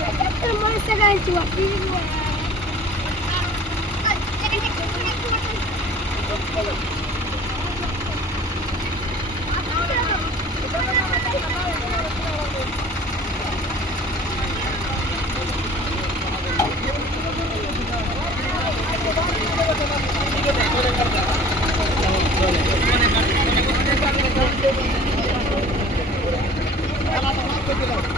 A,-ke products development du ak. Nan, nan.